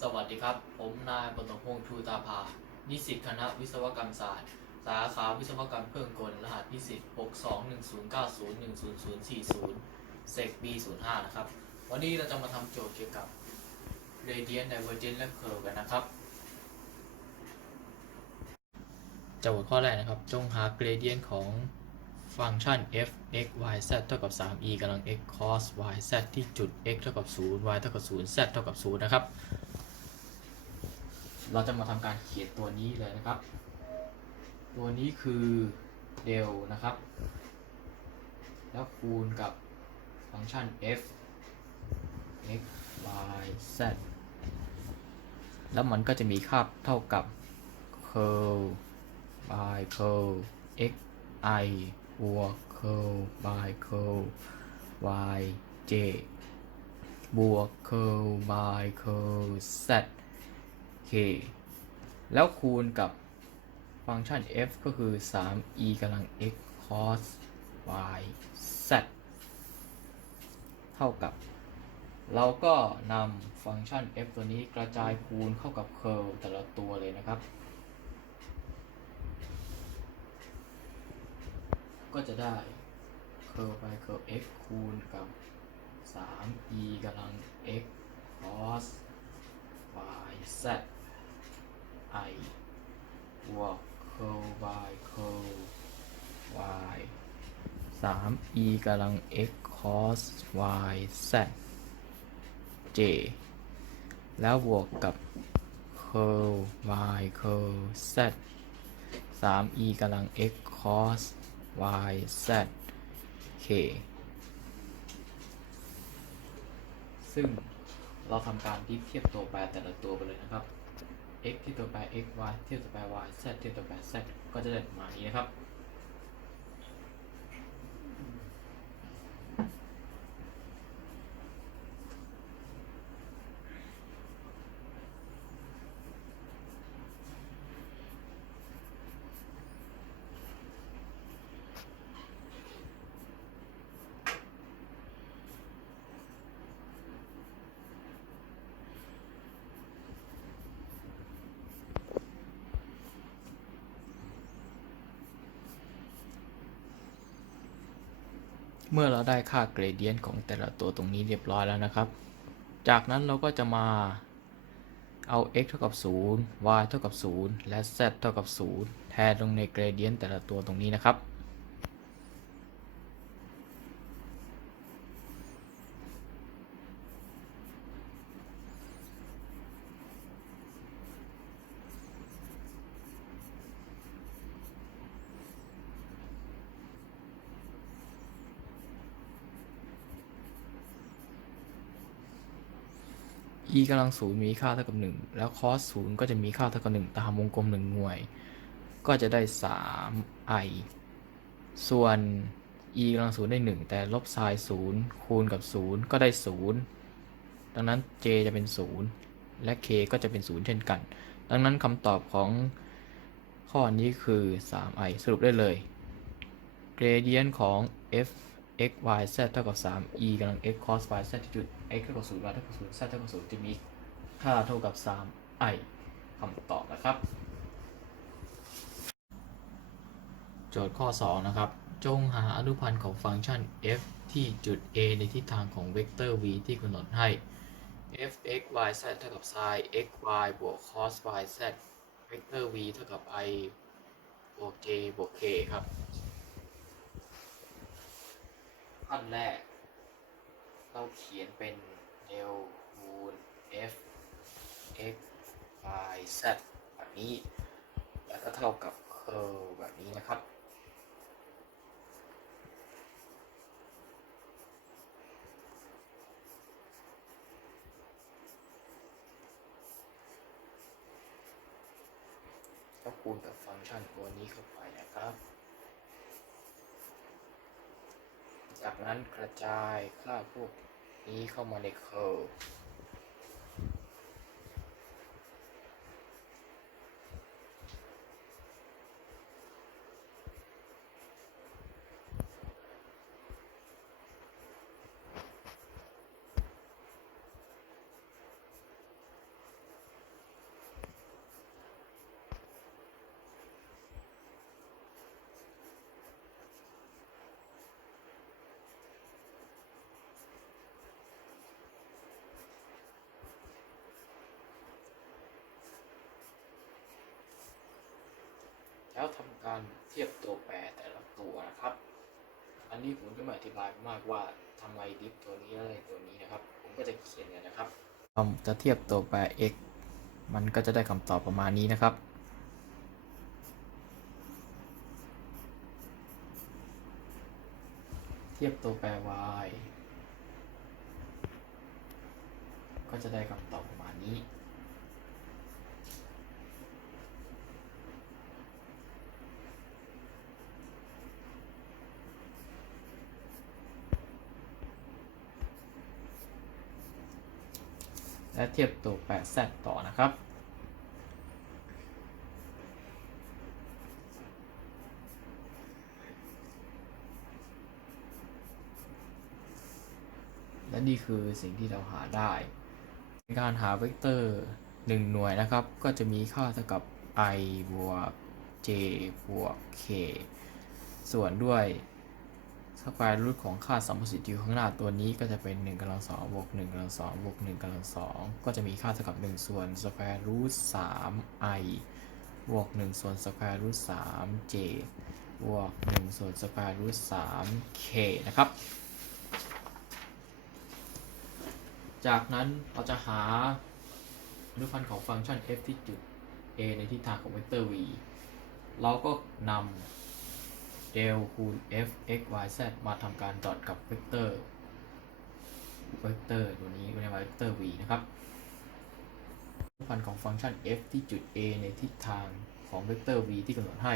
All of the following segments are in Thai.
สวัสดีครับ ผมนายปฐมพงษ์ชูตาภา นิสิตคณะวิศวกรรมศาสตร์ สาขาวิศวกรรมเครื่องกล รหัสนิสิต 6210901040เซก B05 นะครับ วันนี้เราจะมาทำโจทย์เกี่ยวกับ gradient divergence และ curve กันนะครับ โจทย์ข้อแรกนะครับ จงหา gradient ของฟังก์ชัน f x y z เท่ากับ 3e กำลัง x cos y z ที่จุด x เท่ากับ0 y เท่ากับ0 z เท่ากับ0นะครับ เราจะมาทำการเขียนตัวนี้เลยนะครับ ตัวนี้คือเดลนะครับ แล้วคูณกับฟังก์ชัน f x y z แล้วมันก็จะมีค่าเท่ากับ curl by curl x i บวก curl by curl y j บวก curl by curl z k แล้วคูณกับฟังก์ชัน f ก็คือ 3e กำลัง x cos y z เท่ากับ เราก็นำฟังก์ชัน f ตัวนี้กระจายคูณเข้ากับ curl แต่ละตัวเลยนะครับ ก็จะได้ curl by curl x คูณกับ 3e กำลัง x cos y z i บวก curl by curl y 3e กำลัง x cos y z j แล้วบวกกับ curl y curl z 3e กำลัง x cos y z k ซึ่งเราทำการดิฟเทียบตัวแปรแต่ละตัวไปเลยนะครับ x ที่ตัวแปร x y ที่ตัวแปร y z ที่ตัวแปร z ก็จะได้ประมาณนี้นะครับ เมื่อเราได้ค่าเกรเดียนของแต่ละตัวตรงนี้เรียบร้อยแล้วนะครับ จากนั้นเราก็จะมาเอา x เท่ากับ 0 y เท่ากับ 0 และ z เท่ากับ 0 แทนลงในเกรเดียนแต่ละตัวตรงนี้นะครับ e กำลังศูนย์มีค่าเท่ากับ 1 แล้ว cos ศูนย์ก็จะมีค่าเท่ากับ 1 ตามวงกลม 1 หน่วย ก็จะได้ 3 i ส่วน e กำลังศูนย์ได้ 1 แต่ลบ sin 0คูณกับ 0 ก็ได้ 0 ดังนั้น j จะเป็น 0 และ k ก็จะเป็น 0 เช่นกัน ดังนั้นคำตอบของข้อนี้คือ 3i สรุปได้เลย gradient ของ f x y z เท่ากับ 3 e กำลัง x cos y z จุด x เท่ากับ0 y เท่ากับ0 z เท่ากับ0จะมีค่าเท่ากับ3 i คำตอบนะครับ โจทย์ข้อ 2 นะครับ จงหาอนุพันธ์ของฟังก์ชัน f ที่จุด a ในทิศทางของเวกเตอร์ v ที่กำหนดให้ f x y z เท่ากับ sin x y บวก cos y z เวกเตอร์ v เท่ากับ i บวก j บวก k ครับขั้นแรก เราเขียนเป็น L คูณ f x y z แบบนี้ แล้วก็เท่ากับ curl แบบนี้นะครับ ก็คูณกับฟังก์ชันตัวนี้เข้าไปนะครับ จากนั้นกระจายค่าพวก นี้เข้ามาในเคอร์ แล้วทำการเทียบตัวแปรแต่ละตัวนะครับ อันนี้ผมจะไม่อธิบายมากว่าทำไมดิฟตัวนี้อะไรตัวนี้นะครับ ผมก็จะเขียนเนี่ยนะครับจะเทียบตัวแปร x มันก็จะได้คำตอบประมาณนี้นะครับเทียบตัวแปร y ก็จะได้คำตอบประมาณนี้ และเทียบตัว 8z ต่อนะครับและนี่คือสิ่งที่เราหาได้ในการหาเวกเตอร์ 1 หน่วยนะครับ ก็จะมีค่าเท่ากับ i บวก j บวก k ส่วนด้วย สแควร์รูทของค่าสัมประสิทธิ์อยู่ข้างหน้าตัวนี้ก็จะเป็น1กำลัง2บวก1กำลัง2บวก1กำลัง2ก็จะมีค่าเท่ากับ 1 ส่วนสแควร์รูท3 i บวก1ส่วนสแควร์รูท3 j บวก1ส่วนสแควร์รูท3 k นะครับ จากนั้นเราจะหาอนุพันธ์ของฟังก์ชัน f ที่จุด a ในทิศทางของเวกเตอร์ v เราก็นำ L คูณ f x y z มาทำการดอทกับเวกเตอร์ เวกเตอร์ตัวนี้ในเวกเตอร์ v นะครับพันของฟังก์ชัน f ที่จุด a ในทิศทางของเวกเตอร์ v ที่กำหนดให้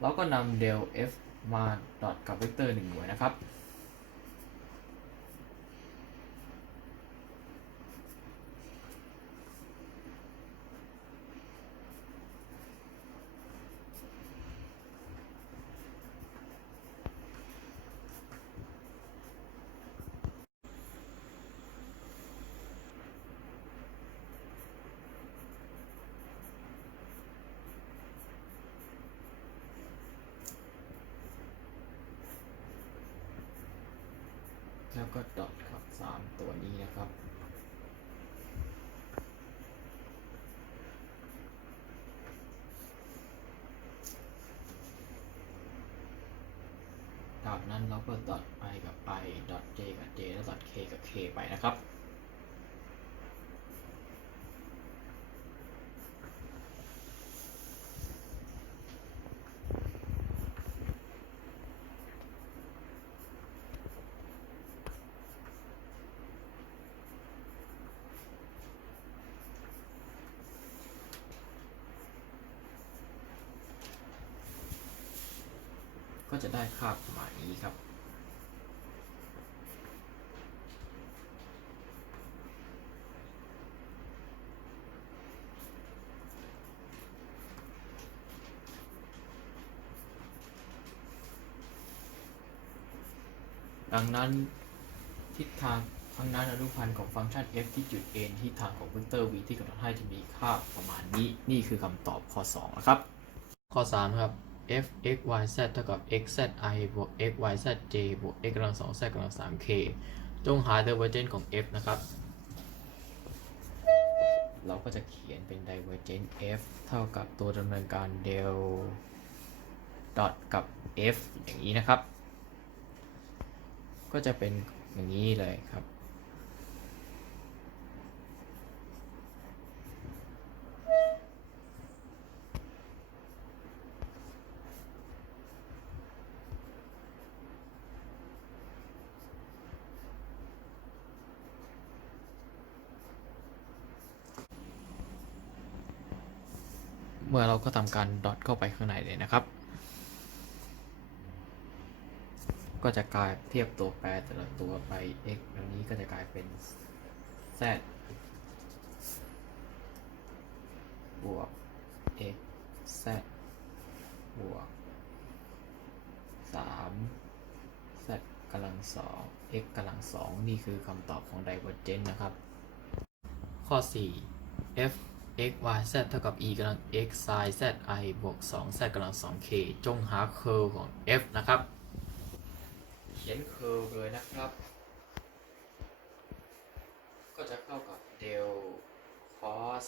เราก็นำเดล f มาดอทกับเวกเตอร์หนึ่งหน่วยนะครับ แล้วก็ดอทครับสามตัวนี้นะครับ จากนั้นเราก็ดอทไปกับไปดอท j กับเจแล้วดอท k กับเคไปนะครับ จะได้ค่าประมาณนี้ครับ ดังนั้นทิศทางทางนั้นอนุพันธ์ของฟังก์ชัน f ที่จุด a ที่ทางของเวกเตอร์ v ที่กำหนดให้จะมีค่าประมาณนี้ นี่คือคำตอบข้อ 2 นะครับ ข้อ 3 ครับ f x y z เท่ากับ x z i บวก x y z j บวก x กำลัง2 z กำลัง3 k จงหา divergence ของ f นะครับ เราก็จะเขียนเป็น divergence f เท่ากับตัวดำเนินการ del dot กับ f อย่างนี้นะครับ ก็จะเป็นอย่างนี้เลยครับ เมื่อเราก็ทำการดอทเข้าไปข้างในเลยนะครับ ก็จะกลายเทียบตัวแปรแต่ละตัวไป x ตรงนี้ก็จะกลายเป็น z บวก x z บวก3 z กำลัง2 x กำลัง2นี่คือคำตอบของ divergence นะครับ ข้อ 4 f x y z เท่ากับ e กำลัง x sin z i บวก2 z กำลัง 2 k จงหา curl ของ f นะครับ เขียน curl เลยนะครับ ก็จะเข้ากับ del cos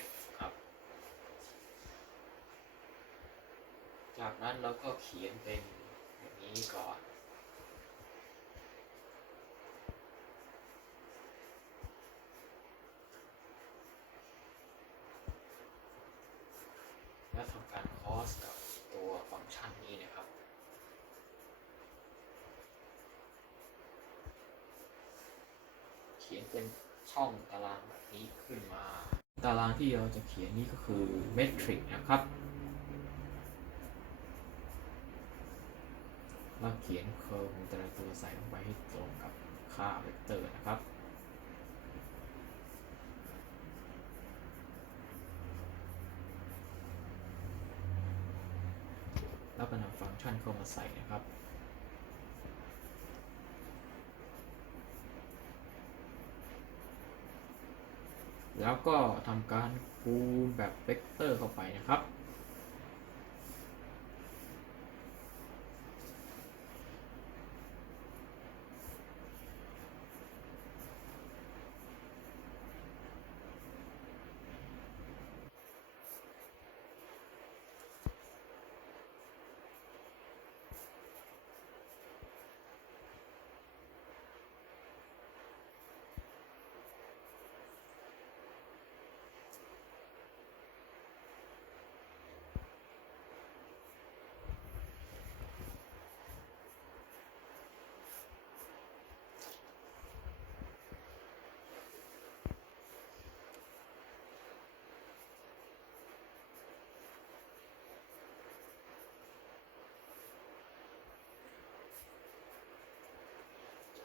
f ครับ จากนั้นเราก็เขียนเป็นแบบนี้ก่อน แล้วทำการคอสกับตัวฟังก์ชันนี้นะครับ เขียนเป็นช่องตารางแบบนี้ขึ้นมา ตารางที่เราจะเขียนนี่ก็คือเมทริกนะครับเราเขียนเคอร์ของแต่ละตัวใส่ลงไปให้ตรงกับค่าเวกเตอร์นะครับ แล้วก็นำฟังก์ชันเข้ามาใส่นะครับ แล้วก็ทำการคูณแบบเวกเตอร์เข้าไปนะครับ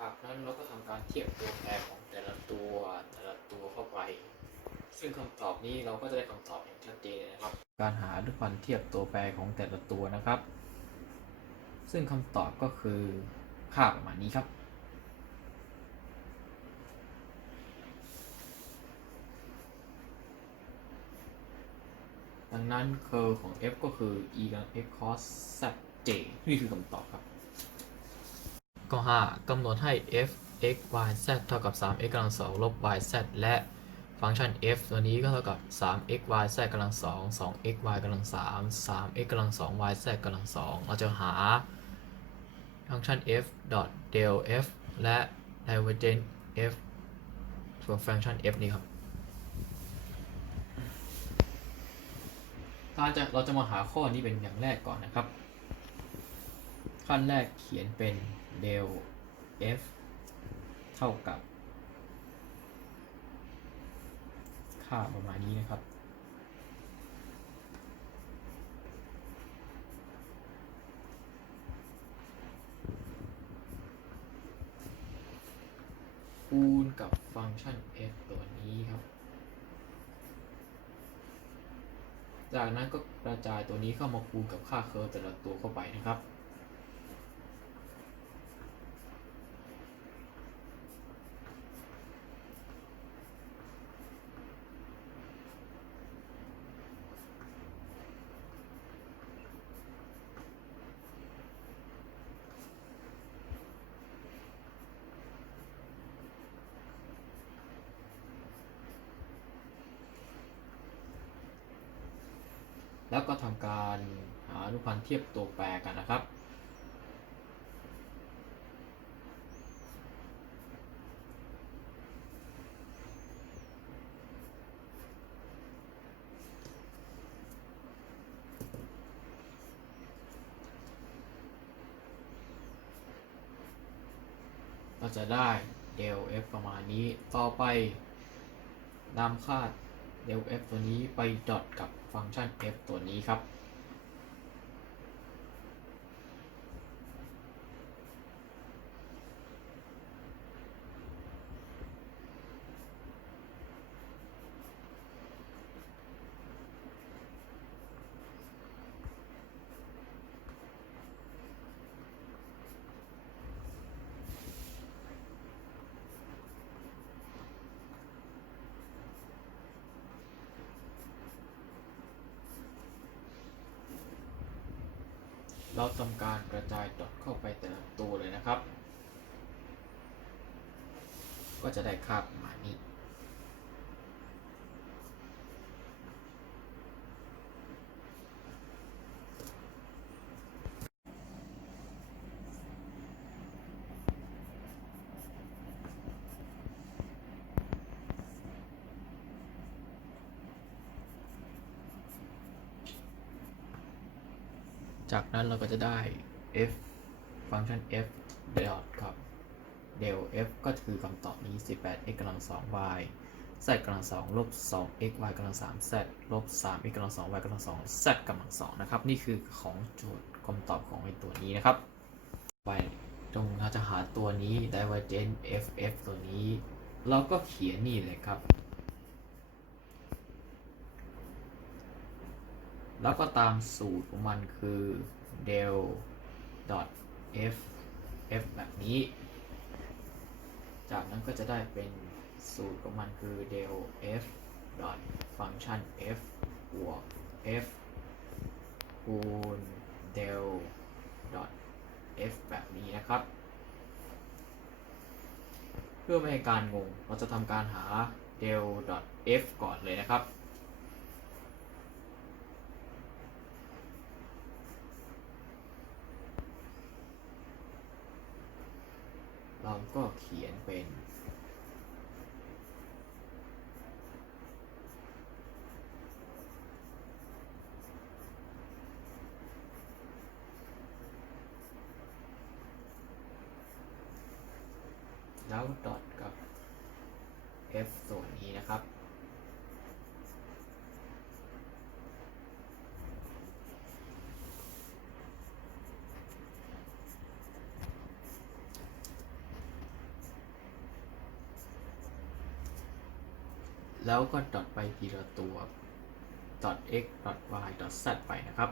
จากนั้นเราก็ทำการเทียบตัวแปรของแต่ละตัวแต่ละตัวเข้าไป ซึ่งคำตอบนี้เราก็จะได้คำตอบอย่างชัดเจนนะครับ การหาด้วยการเทียบตัวแปรของแต่ละตัวนะครับ ซึ่งคำตอบก็คือค่าประมาณนี้ครับดังนั้นเคอร์ของ f ก็คือ e กำลัง x cos z j นี่คือคำตอบครับ ข้อ 5กำหนดให้ f x y z เท่ากับ 3 x กำลัง2ลบ y z และฟังก์ชัน f ตัวนี้ก็เท่ากับ 3 x y z กำลัง2 2 x y กำลัง3 3 x กำลัง2 y z กำลัง2เราจะหาฟังก์ชัน f dot del f และ divergent f ส่วนฟังก์ชัน f นี้ครับถ้าจะเราจะมาหาข้อนี้เป็นอย่างแรกก่อนนะครับ ขั้นแรกเขียนเป็น del f เท่ากับ ค่าประมาณนี้นะครับ คูณกับฟังก์ชัน f ตัวนี้ครับ จากนั้นก็กระจายตัวนี้เข้ามาคูณกับค่าเคอร์แต่ละตัวเข้าไปนะครับ แล้วก็ทำการหาอนุพันธ์เทียบตัวแปรกันนะครับ ก็จะได้ del f ประมาณนี้ต่อไปนำค่า del f ตัวนี้ไปดอทกับฟังก์ชัน f ตัวนี้ครับ เราทำการกระจายดอทเข้าไปแต่ละตัวเลยนะครับ ก็จะได้ค่าประมาณนี้ จากนั้นเราก็จะได้ f ฟังก์ชัน f dot ครับ del f ก็คือคำตอบนี้ 18x กำลัง 2y z กำลัง2ลบ 2x y กำลัง3 z ลบ 3x กำลัง 2y กำลัง2 z กำลัง2นะครับ นี่คือของโจทย์คำตอบของไอตัวนี้นะครับ ไปตรงเราจะหาตัวนี้ divergent f f ตัวนี้ เราก็เขียนนี่เลยครับ แล้วก็ตามสูตรของมันคือ del dot f f แบบนี้ จากนั้นก็จะได้เป็นสูตรของมันคือ del f dot ฟังก์ชัน f บวก f คูณ del dot f แบบนี้นะครับ เพื่อไม่ให้การงง เราจะทำการหา del dot f ก่อนเลยนะครับ เราก็เขียนเป็น แล้วดอทกับ f ส่วนนี้นะครับ แล้วก็ดอทไปทีละตัวดอท x ดอท y ดอท z ไปนะครับ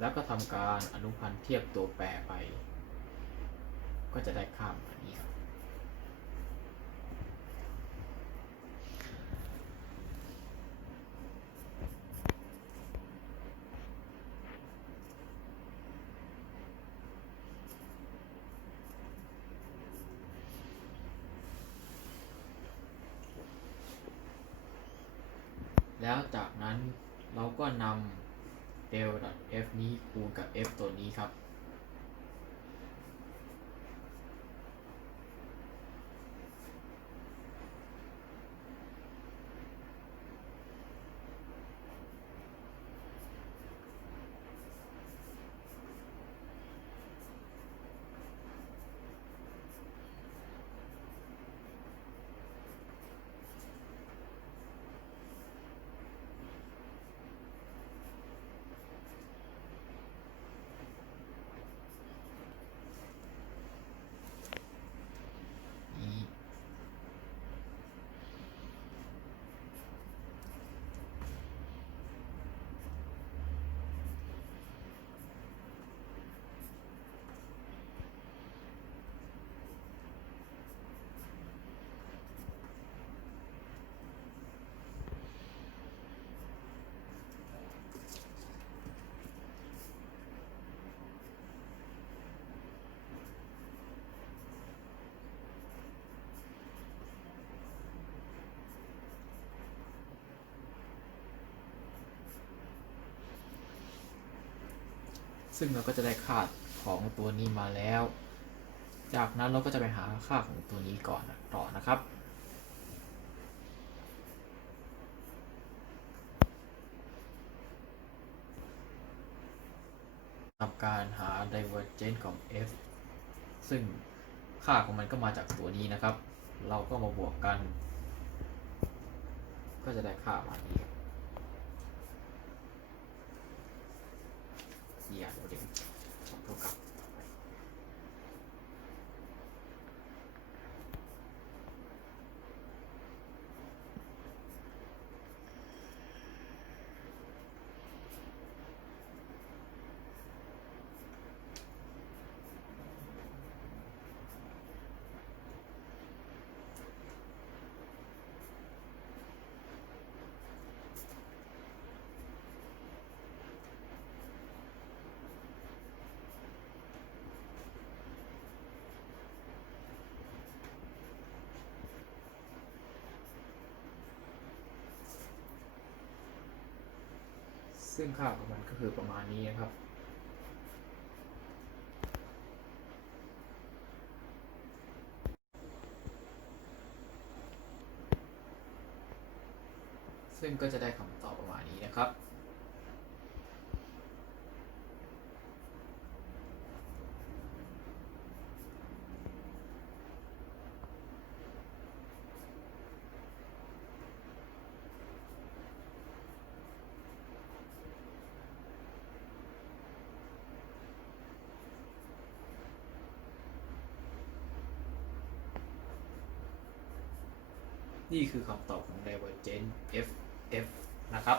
แล้วก็ทำการอนุพันธ์เทียบตัวแปรไป ก็จะได้ค่าแบบนี้ครับแล้วจากนั้นเราก็นำ del f นี้คูณกับ f ตัวนี้ครับ นี้ ซึ่งเราก็จะได้ค่าของตัวนี้มาแล้ว จากนั้นเราก็จะไปหาค่าของตัวนี้ก่อนต่อนะครับ ทำการหา divergence ของ f ซึ่งค่าของมันก็มาจากตัวนี้นะครับ เราก็มาบวกกัน ก็จะได้ค่ามานี้ ครับอย่าเซึ่งค่าของมันก็คือประมาณนี้นะครับ ซึ่งก็จะได้คำตอบประมาณนี้นะครับ นี่คือคำตอบของ Divergent F F นะครับ